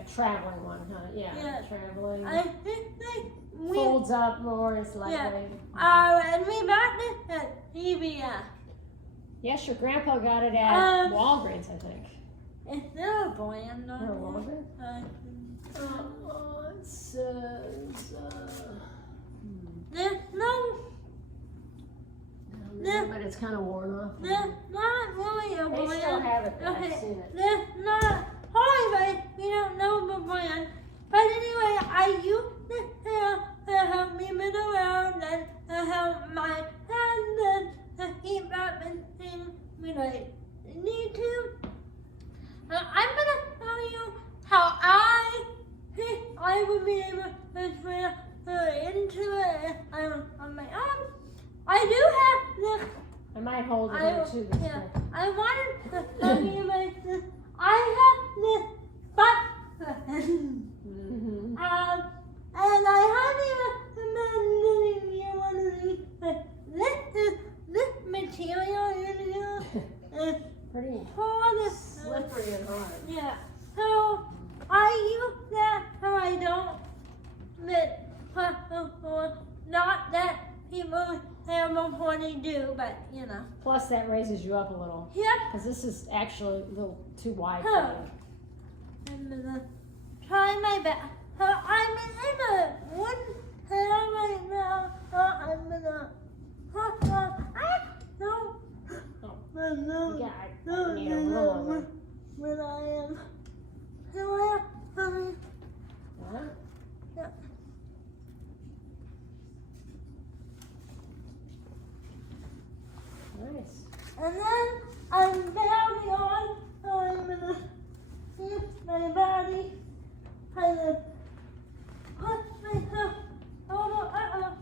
a traveling one, huh? Yeah, Yeah. traveling. I think Folds up more, it's lightweight. and we bought this at CVS. Yes, your grandpa got it at Walgreens, I think. Is there a brand on Oh, it? Walgreens? It says, There's no, but it's kind of worn off. there's not really a brand. They still have it, though. Okay, I've seen it. there's not, probably, we don't know the brand. But anyway, I use this to help me move around and to help my hand and to keep up and things when I need to. I'm gonna tell you how I would be able to swim into it on my own. I do have this. I might hold it here too. Yeah, I wanted to tell you about this. I have this butt. And I highly recommend getting you one of these. This material is Pretty hard. slippery and hard. Yeah. So I use that so I don't not that people have before they do, but you know. Plus that raises you up a little. Yep. Because this is actually a little too wide for Huh. you. I'm gonna try my best. I'm in a one hair right now. I'm gonna. No. Oh. Yeah, I need a roll. But I am. Huh? Yeah. Nice. And then I'm very on. So I'm gonna use my body. Kind of put myself over.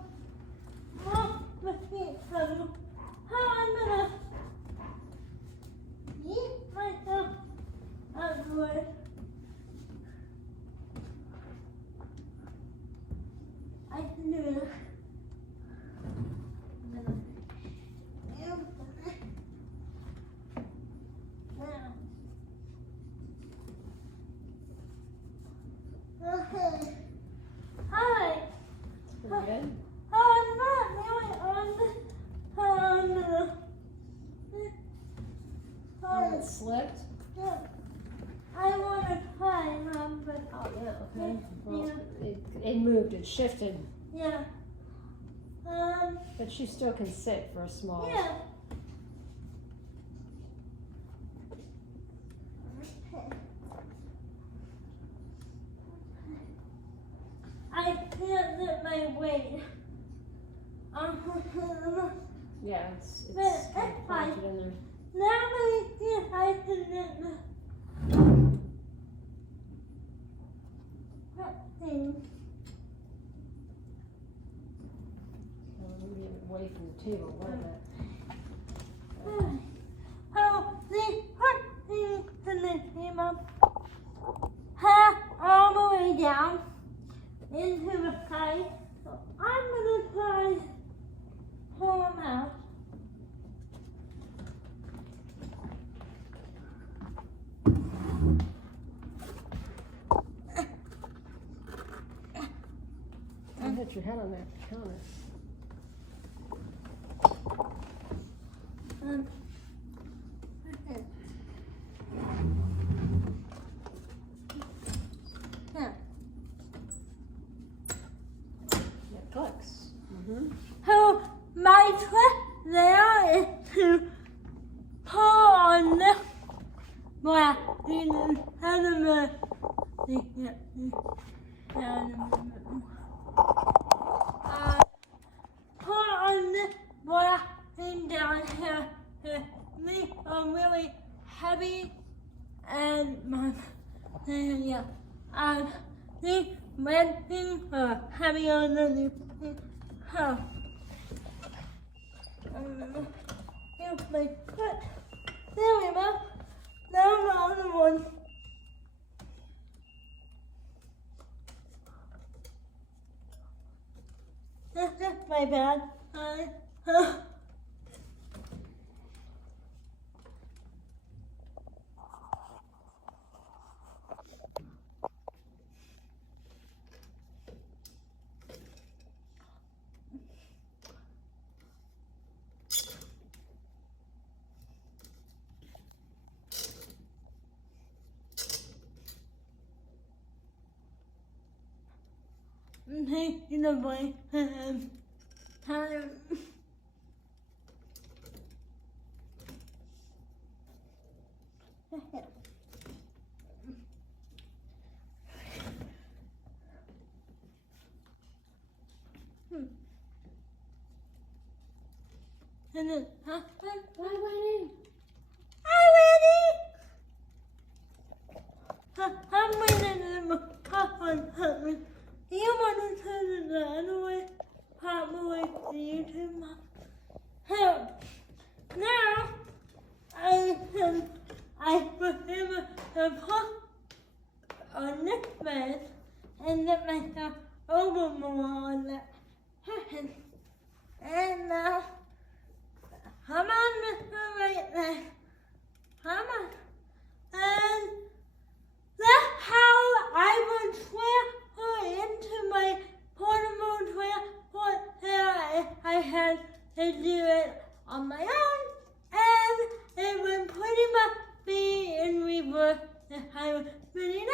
Move the feet through. I'm gonna eat myself upward. I can do it. I'm gonna use it. Now. Okay. Hi. Pretty good. I'm not really on the. Oh, it slipped? Yeah. I want to try, but. Oh, yeah, okay. Well, Yeah. it moved, it shifted. Yeah. But you still can sit for a small. Yeah. Okay. I can't lift my weight. Yeah, it's But kind of that's fine. planted in there. Now I see if I can lift the thing. Maybe away from the table a little bit. Oh, the hot thing to the table. Half all the way down into the side. So I'm gonna try pull them out. You hit your head on that counter. Okay. Yeah. It clicks. Mm-hmm. So my trick there is to pull on this black animal. Pull on this black thing down here to make a really heavy and yeah. These red things are heavier than the huh. Here's my foot. There we go. Now the other one. That's my bad. taking away time. And then, Why went in? I'm waiting in the car. You want to turn the other way? Probably the YouTube mom. Now, I remember to put on this bed and let myself over more on that. And now, come on, Mr. Right there. Come on. And that's how I would transfer into my portable transport. I had to do it on my own, and it would pretty much be in reverse if I was really